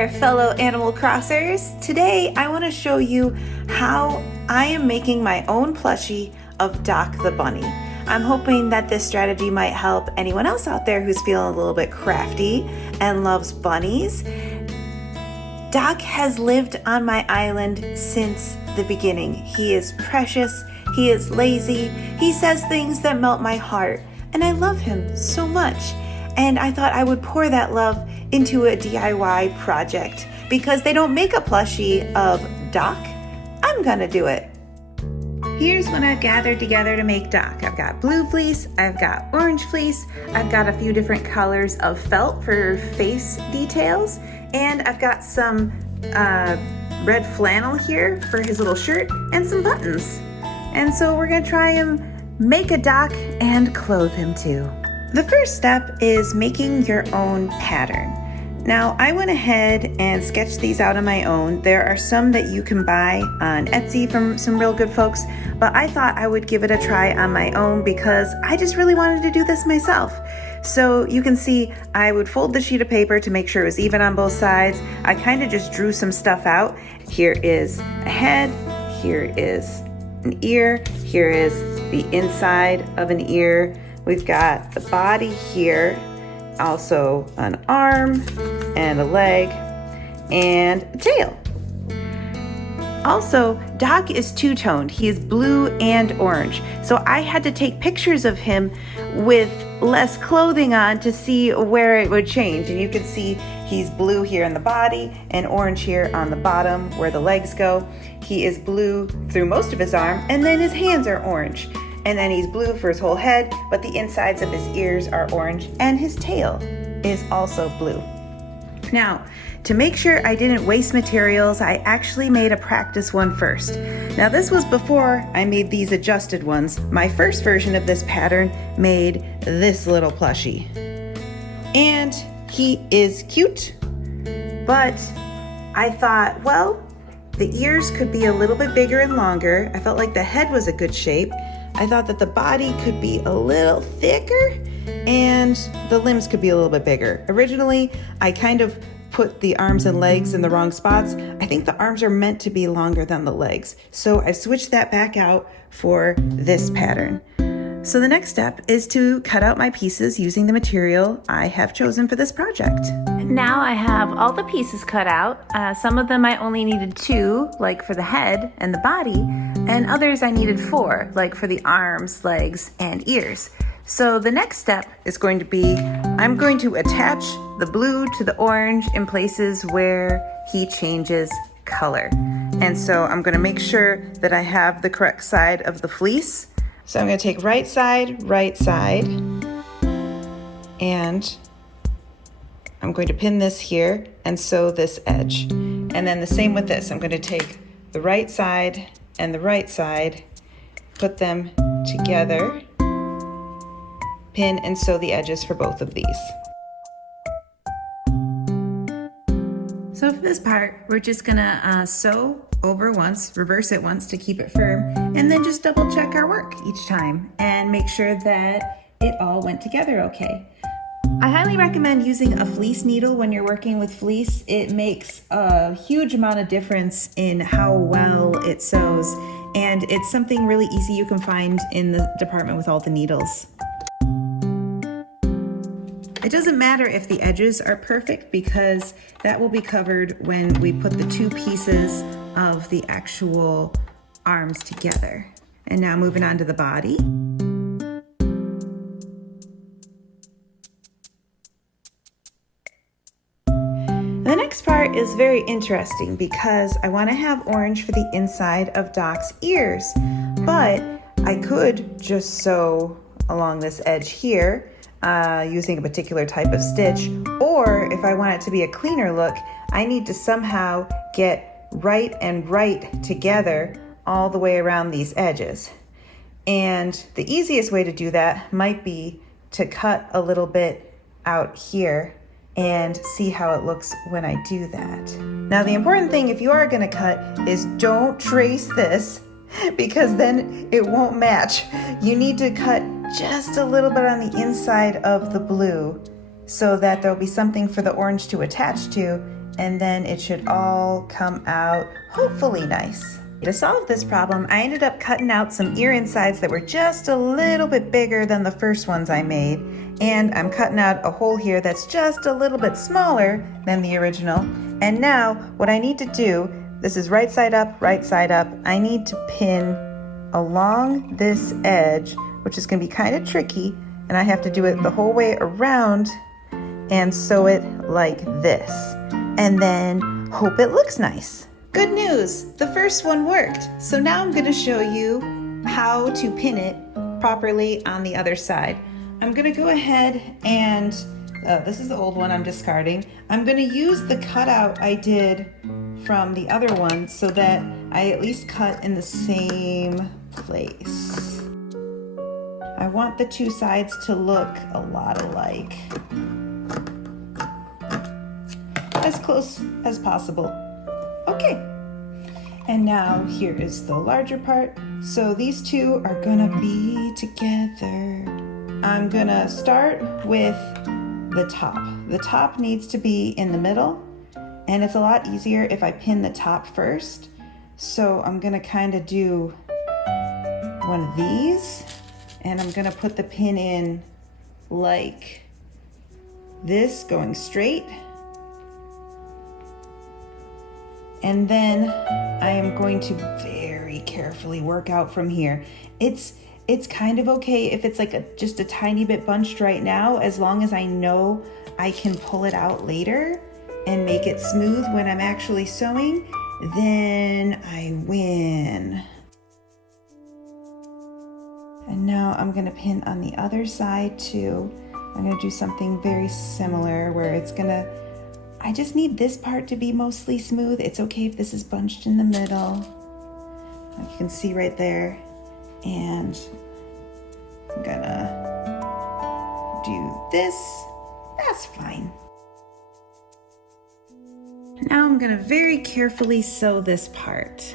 there, fellow Animal Crossers. Today I want to show you how I am making my own plushie of Doc the Bunny. I'm hoping that this strategy might help anyone else out there who's feeling a little bit crafty and loves bunnies. Doc has lived on my island since the beginning. He is precious, he is lazy, he says things that melt my heart, and I love him so much. And I thought I would pour that love into a DIY project. Because they don't make a plushie of Doc, I'm gonna do it. Here's what I've gathered together to make Doc. I've got blue fleece, I've got orange fleece, I've got a few different colors of felt for face details, and I've got some red flannel here for his little shirt and some buttons. And so we're gonna try and make a Doc and clothe him too. The first step is making your own pattern. Now, I went ahead and sketched these out on my own. There are some that you can buy on Etsy from some real good folks, but I thought I would give it a try on my own because I just really wanted to do this myself. So you can see I would fold the sheet of paper to make sure it was even on both sides. I kind of just drew some stuff out. Here is a head, here is an ear, here is the inside of an ear. We've got the body here, also an arm and a leg and a tail. Also, Doc is two-toned. He is blue and orange. So I had to take pictures of him with less clothing on to see where it would change. And you can see he's blue here in the body and orange here on the bottom where the legs go. He is blue through most of his arm, and then his hands are orange. And then he's blue for his whole head, but the insides of his ears are orange, and his tail is also blue. Now, to make sure I didn't waste materials, I actually made a practice one first. Now, this was before I made these adjusted ones. My first version of this pattern made this little plushie. And he is cute, but I thought, well, the ears could be a little bit bigger and longer. I felt like the head was a good shape. I thought that the body could be a little thicker and the limbs could be a little bit bigger. Originally, I kind of put the arms and legs in the wrong spots. I think the arms are meant to be longer than the legs. So I switched that back out for this pattern. So the next step is to cut out my pieces using the material I have chosen for this project. Now I have all the pieces cut out. Some of them I only needed 2, like for the head and the body, and others I needed 4, like for the arms, legs, and ears. So the next step is going to be, I'm going to attach the blue to the orange in places where he changes color. And so I'm going to make sure that I have the correct side of the fleece. So I'm going to take right side, and I'm going to pin this here and sew this edge. And then the same with this. I'm going to take the right side and the right side, put them together, pin and sew the edges for both of these. So for this part, we're just gonna sew over once, reverse it once to keep it firm, and then just double check our work each time and make sure that it all went together okay. I highly recommend using a fleece needle when you're working with fleece. It makes a huge amount of difference in how well it sews, and it's something really easy you can find in the department with all the needles. It doesn't matter if the edges are perfect because that will be covered when we put the 2 pieces of the actual arms together. And now moving on to the body. The next part is very interesting because I want to have orange for the inside of Doc's ears, but I could just sew along this edge here using a particular type of stitch, or if I want it to be a cleaner look, I need to somehow get right and right together all the way around these edges. And the easiest way to do that might be to cut a little bit out here and see how it looks when I do that. Now, the important thing if you are going to cut is don't trace this because then it won't match. You need to cut just a little bit on the inside of the blue so that there'll be something for the orange to attach to, and then it should all come out hopefully nice. To solve this problem, I ended up cutting out some ear insides that were just a little bit bigger than the first ones I made, and I'm cutting out a hole here that's just a little bit smaller than the original. And now what I need to do, this is right side up, I need to pin along this edge, which is going to be kind of tricky, and I have to do it the whole way around and sew it like this, and then hope it looks nice. Good news, the first one worked. So now I'm going to show you how to pin it properly on the other side. I'm going to go ahead and, this is the old one I'm discarding. I'm going to use the cutout I did from the other one so that I at least cut in the same place. I want the two sides to look a lot alike. As close as possible. Okay. And now here is the larger part. So these two are gonna be together. I'm gonna start with the top. The top needs to be in the middle, and it's a lot easier if I pin the top first. So I'm gonna kind of do one of these, and I'm gonna put the pin in like this, going straight. And then I am going to very carefully work out from here. It's kind of okay if it's like just a tiny bit bunched right now, as long as I know I can pull it out later and make it smooth when I'm actually sewing, then I win. And now I'm gonna pin on the other side too. I'm gonna do something very similar where I just need this part to be mostly smooth. It's okay if this is bunched in the middle. Like you can see right there. And I'm gonna do this. That's fine. Now I'm gonna very carefully sew this part.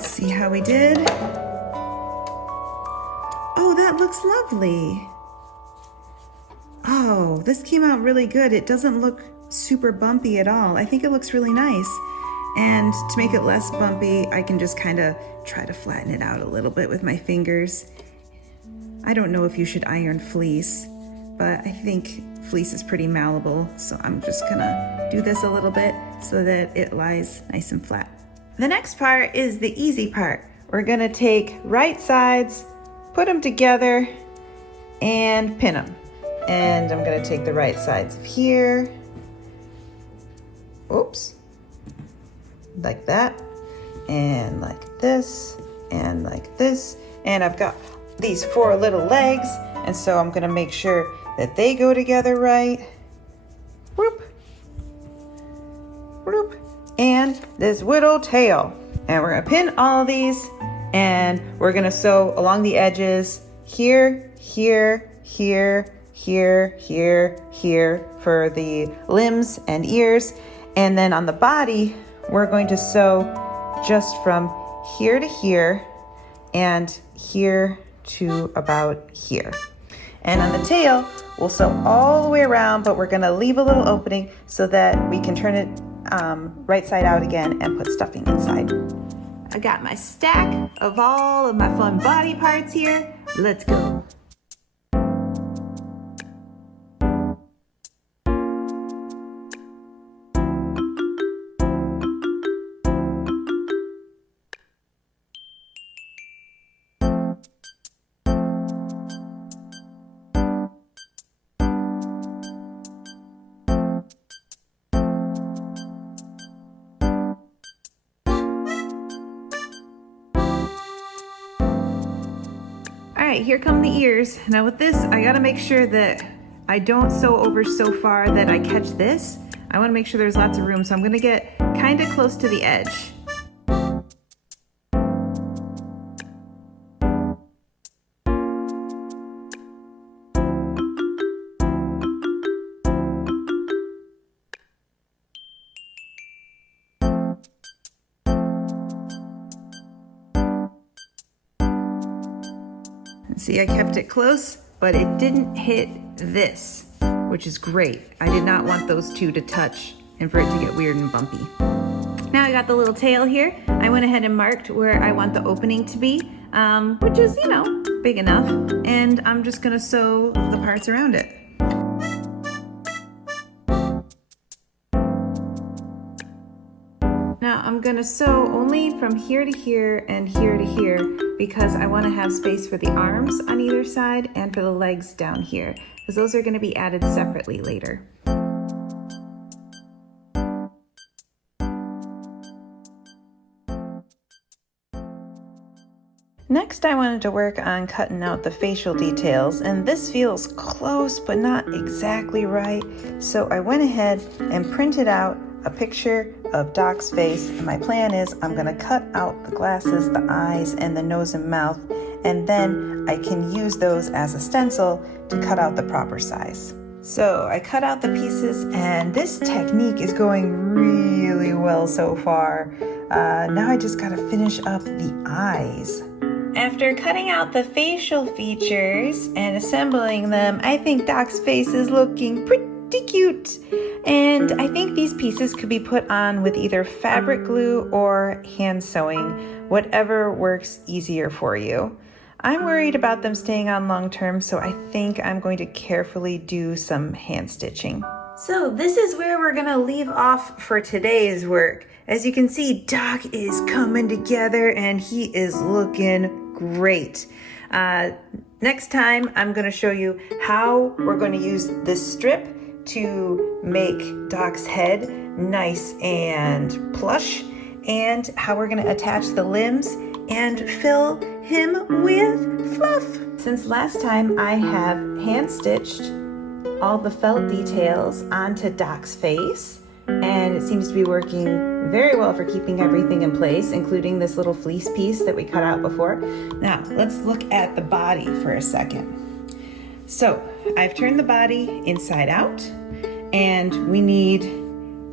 See how we did? Oh, that looks lovely. Oh, this came out really good. It doesn't look super bumpy at all. I think it looks really nice. And to make it less bumpy, I can just kind of try to flatten it out a little bit with my fingers. I don't know if you should iron fleece, but I think fleece is pretty malleable. So I'm just gonna do this a little bit so that it lies nice and flat. The next part is the easy part. We're gonna take right sides, put them together, and pin them. And I'm gonna take the right sides of here. Oops. Like that, and like this, and like this. And I've got these 4 little legs, and so I'm gonna make sure that they go together right. Whoop. Whoop. And this little tail. And we're gonna pin all of these, and we're gonna sew along the edges here, here, here, here, here, here for the limbs and ears. And then on the body, we're going to sew just from here to here and here to about here. And on the tail, we'll sew all the way around, but we're gonna leave a little opening so that we can turn it right side out again and put stuffing inside. I got my stack of all of my fun body parts here. Let's go. All right, here come the ears. Now with this, I gotta make sure that I don't sew over so far that I catch this. I wanna make sure there's lots of room, so I'm gonna get kind of close to the edge. See, I kept it close, but it didn't hit this, which is great. I did not want those two to touch and for it to get weird and bumpy. Now I got the little tail here. I went ahead and marked where I want the opening to be, which is, you know, big enough. And I'm just gonna sew the parts around it. Now I'm gonna sew only from here to here and here to here because I wanna have space for the arms on either side and for the legs down here, because those are gonna be added separately later. Next, I wanted to work on cutting out the facial details, and this feels close but not exactly right. So I went ahead and printed out a picture of Doc's face, and my plan is I'm gonna cut out the glasses, the eyes, and the nose and mouth, and then I can use those as a stencil to cut out the proper size. So I cut out the pieces, and this technique is going really well so far. Now I just gotta finish up the eyes. After cutting out the facial features and assembling them, I think Doc's face is looking pretty cute. And I think these pieces could be put on with either fabric glue or hand sewing, whatever works easier for you. I'm worried about them staying on long term, so I think I'm going to carefully do some hand stitching. So this is where we're gonna leave off for today's work. As you can see, Doc is coming together and he is looking great. Next time, I'm gonna show you how we're gonna use this strip to make Doc's head nice and plush, and how we're gonna attach the limbs and fill him with fluff. Since last time, I have hand stitched all the felt details onto Doc's face, and it seems to be working very well for keeping everything in place, including this little fleece piece that we cut out before. Now, let's look at the body for a second. So, I've turned the body inside out, and we need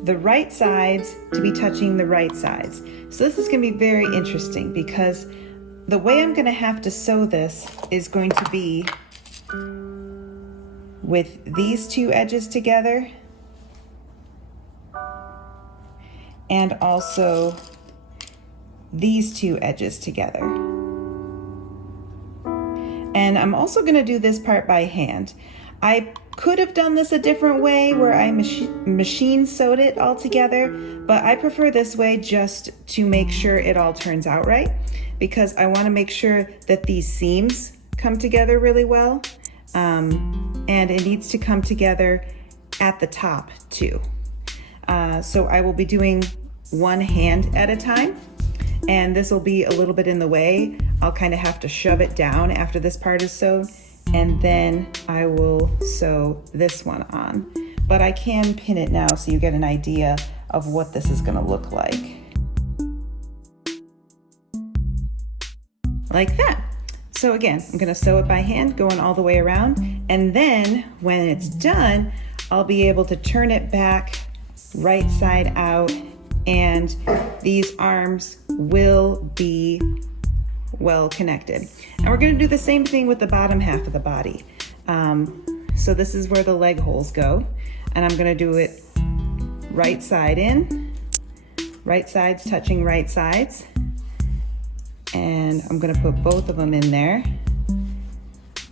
the right sides to be touching the right sides. So this is gonna be very interesting because the way I'm gonna have to sew this is going to be with these two edges together and also these two edges together. And I'm also gonna do this part by hand. I could have done this a different way where I machine sewed it all together, but I prefer this way just to make sure it all turns out right, because I wanna make sure that these seams come together really well, and it needs to come together at the top too. So I will be doing one hand at a time, and this will be a little bit in the way. I'll kind of have to shove it down after this part is sewed, and then I will sew this one on. But I can pin it now so you get an idea of what this is gonna look like. Like that. So again, I'm gonna sew it by hand, going all the way around, and then when it's done, I'll be able to turn it back right side out, and these arms will be well connected. And we're gonna do the same thing with the bottom half of the body. So this is where the leg holes go, and I'm gonna do it right side in, right sides touching right sides, and I'm gonna put both of them in there.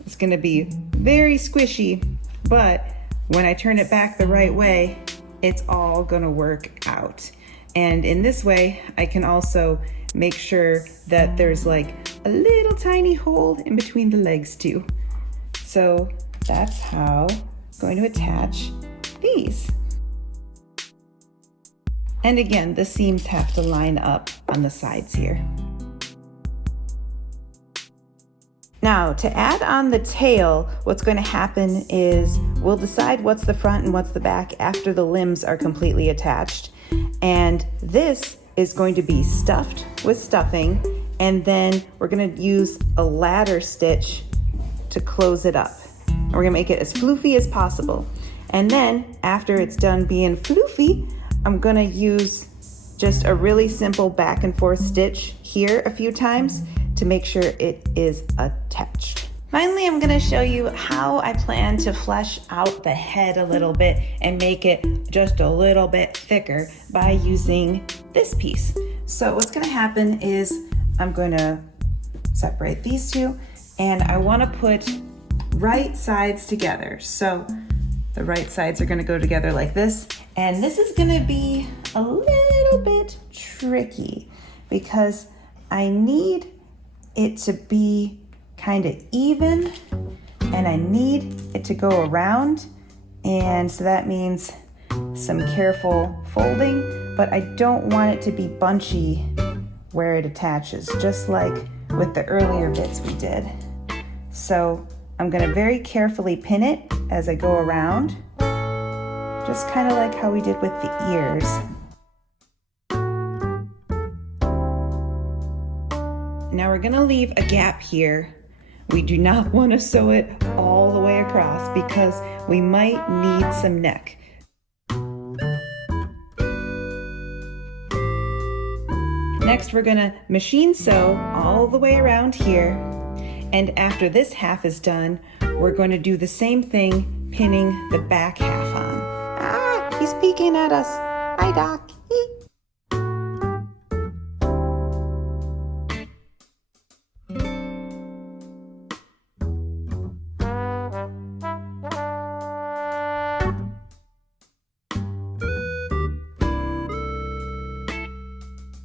It's gonna be very squishy, but when I turn it back the right way, it's all gonna work out. And in this way, I can also make sure that there's like a little tiny hole in between the legs too. So that's how I'm going to attach these. And again, the seams have to line up on the sides here. Now, to add on the tail, what's going to happen is we'll decide what's the front and what's the back after the limbs are completely attached. And this is going to be stuffed with stuffing, and then we're going to use a ladder stitch to close it up. And we're going to make it as floofy as possible. And then after it's done being floofy, I'm going to use just a really simple back and forth stitch here a few times to make sure it is attached. Finally, I'm gonna show you how I plan to flesh out the head a little bit and make it just a little bit thicker by using this piece. So what's gonna happen is I'm gonna separate these two, and I wanna put right sides together. So the right sides are gonna go together like this, and this is gonna be a little bit tricky because I need it to be kind of even, and I need it to go around, and so that means some careful folding, but I don't want it to be bunchy where it attaches, just like with the earlier bits we did. So I'm gonna very carefully pin it as I go around, just kind of like how we did with the ears. Now we're gonna leave a gap here. We do not want to sew it all the way across because we might need some neck. Next, we're gonna machine sew all the way around here. And after this half is done, we're going to do the same thing, pinning the back half on. Ah, he's peeking at us. Hi, Doc.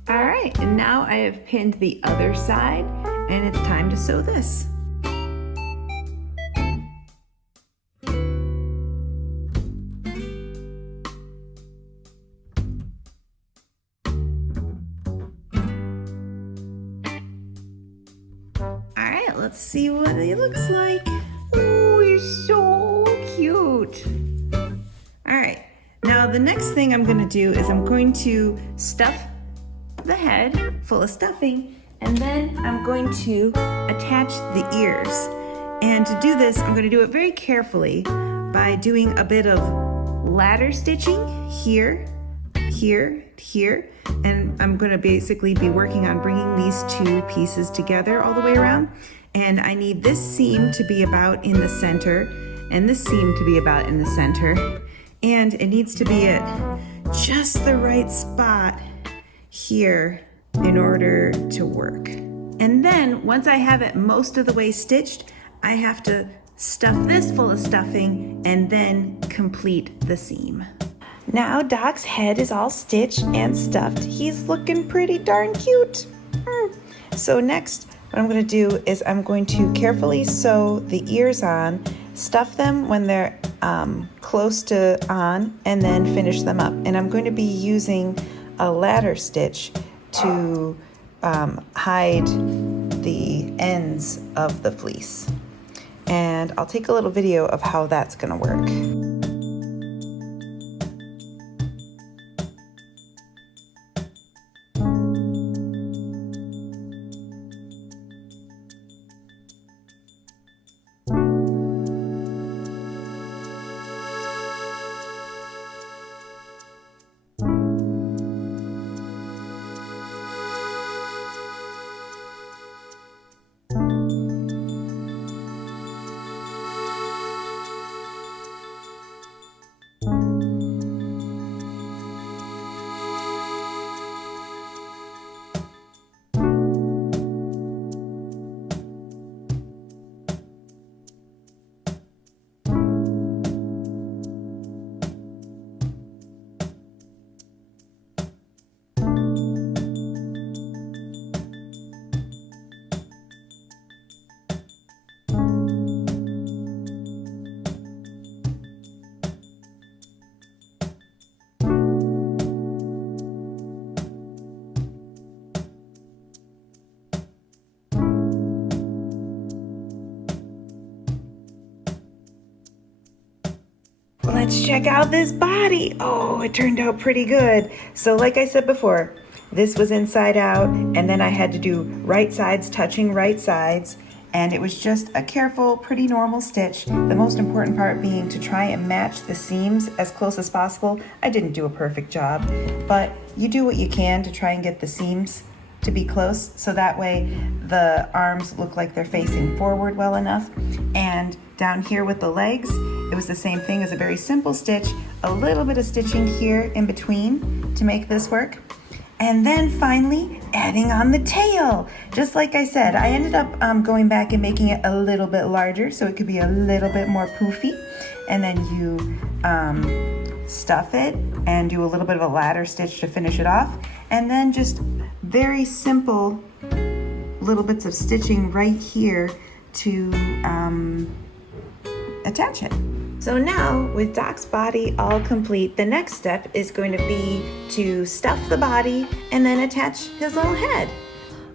Alright, and now I have pinned the other side, and it's time to sew this. Alright, let's see what he looks like. Oh, he's so cute. Alright, now the next thing I'm going to do is I'm going to stuff the head full of stuffing, and then I'm going to attach the ears. And to do this, I'm going to do it very carefully by doing a bit of ladder stitching here, here, here, and I'm going to basically be working on bringing these two pieces together all the way around. And I need this seam to be about in the center and this seam to be about in the center, and it needs to be at just the right spot here in order to work. And then once I have it most of the way stitched, I have to stuff this full of stuffing and then complete the seam. Now Doc's head is all stitched and stuffed. He's looking pretty darn cute. So next, what I'm going to do is I'm going to carefully sew the ears on, stuff them when they're close to on, and then finish them up. And I'm going to be using a ladder stitch to hide the ends of the fleece. And I'll take a little video of how that's going to work. Let's check out this body. Oh, it turned out pretty good. So like I said before, this was inside out, and then I had to do right sides touching right sides, and it was just a careful, pretty normal stitch. The most important part being to try and match the seams as close as possible. I didn't do a perfect job, but you do what you can to try and get the seams to be close, so that way the arms look like they're facing forward well enough. And down here with the legs, it was the same thing as a very simple stitch, a little bit of stitching here in between to make this work. And then finally adding on the tail. Just like I said, I ended up going back and making it a little bit larger so it could be a little bit more poofy. And then you stuff it and do a little bit of a ladder stitch to finish it off. And then just very simple little bits of stitching right here to attach it. So now, with Doc's body all complete, the next step is going to be to stuff the body and then attach his little head.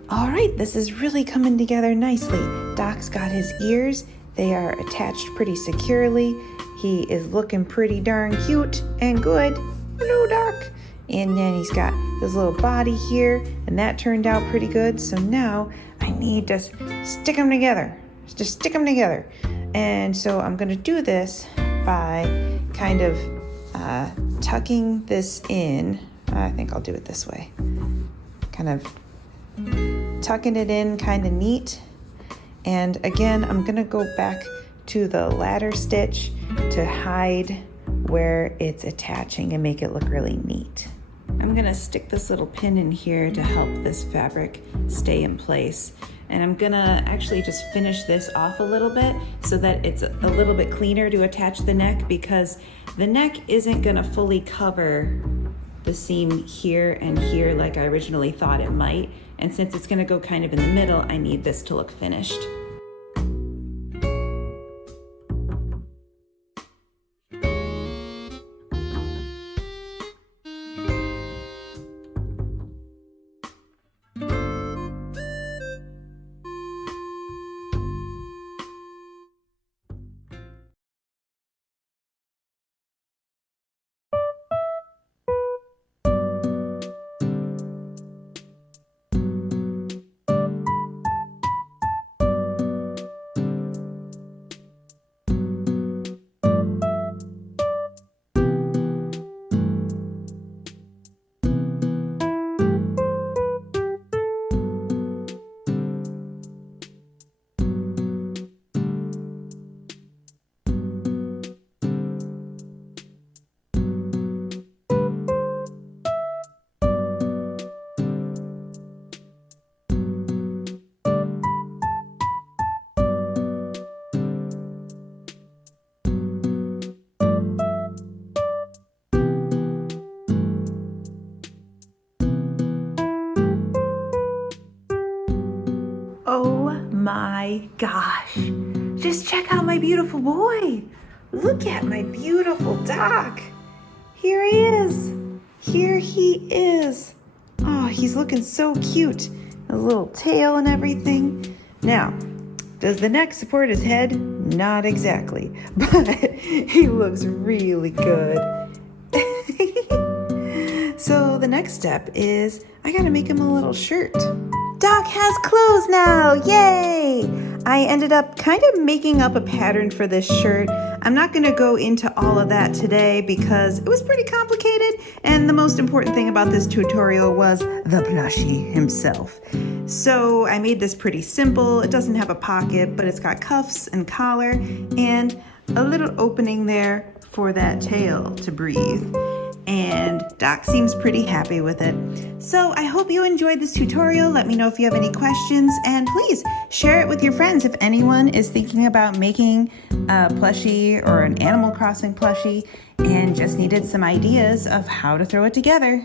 All right, this is really coming together nicely. Doc's got his ears. They are attached pretty securely. He is looking pretty darn cute and good. Hello, Doc. And then he's got his little body here, and that turned out pretty good. So now I need to stick them together. Just stick them together. And so I'm gonna do this by kind of tucking this in. I think I'll do it this way. Kind of tucking it in kind of neat. And again, I'm gonna go back to the ladder stitch to hide where it's attaching and make it look really neat. I'm gonna stick this little pin in here to help this fabric stay in place. And I'm gonna actually just finish this off a little bit so that it's a little bit cleaner to attach the neck, because the neck isn't gonna fully cover the seam here and here like I originally thought it might. And since it's gonna go kind of in the middle, I need this to look finished. Oh my gosh, just check out my beautiful boy. Look at my beautiful Doc. Here he is. Here he is. Oh, he's looking so cute. A little tail and everything. Now, does the neck support his head? Not exactly, but he looks really good. So the next step is I gotta make him a little shirt. Doc has clothes now, yay! I ended up kind of making up a pattern for this shirt. I'm not gonna go into all of that today because it was pretty complicated, and the most important thing about this tutorial was the Plushie himself. So I made this pretty simple. It doesn't have a pocket, but it's got cuffs and collar and a little opening there for that tail to breathe. And Doc seems pretty happy with it. So I hope you enjoyed this tutorial. Let me know if you have any questions, and please share it with your friends if anyone is thinking about making a plushie or an Animal Crossing plushie and just needed some ideas of how to throw it together.